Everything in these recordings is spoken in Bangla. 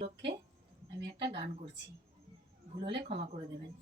লক্ষ্যে আমি একটা গান করছি। ভুল হলে ক্ষমা করে দেবেন।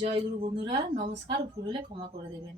জয় গুরু বন্ধুরা নমস্কার ভুল হলে ক্ষমা করে দেবেন।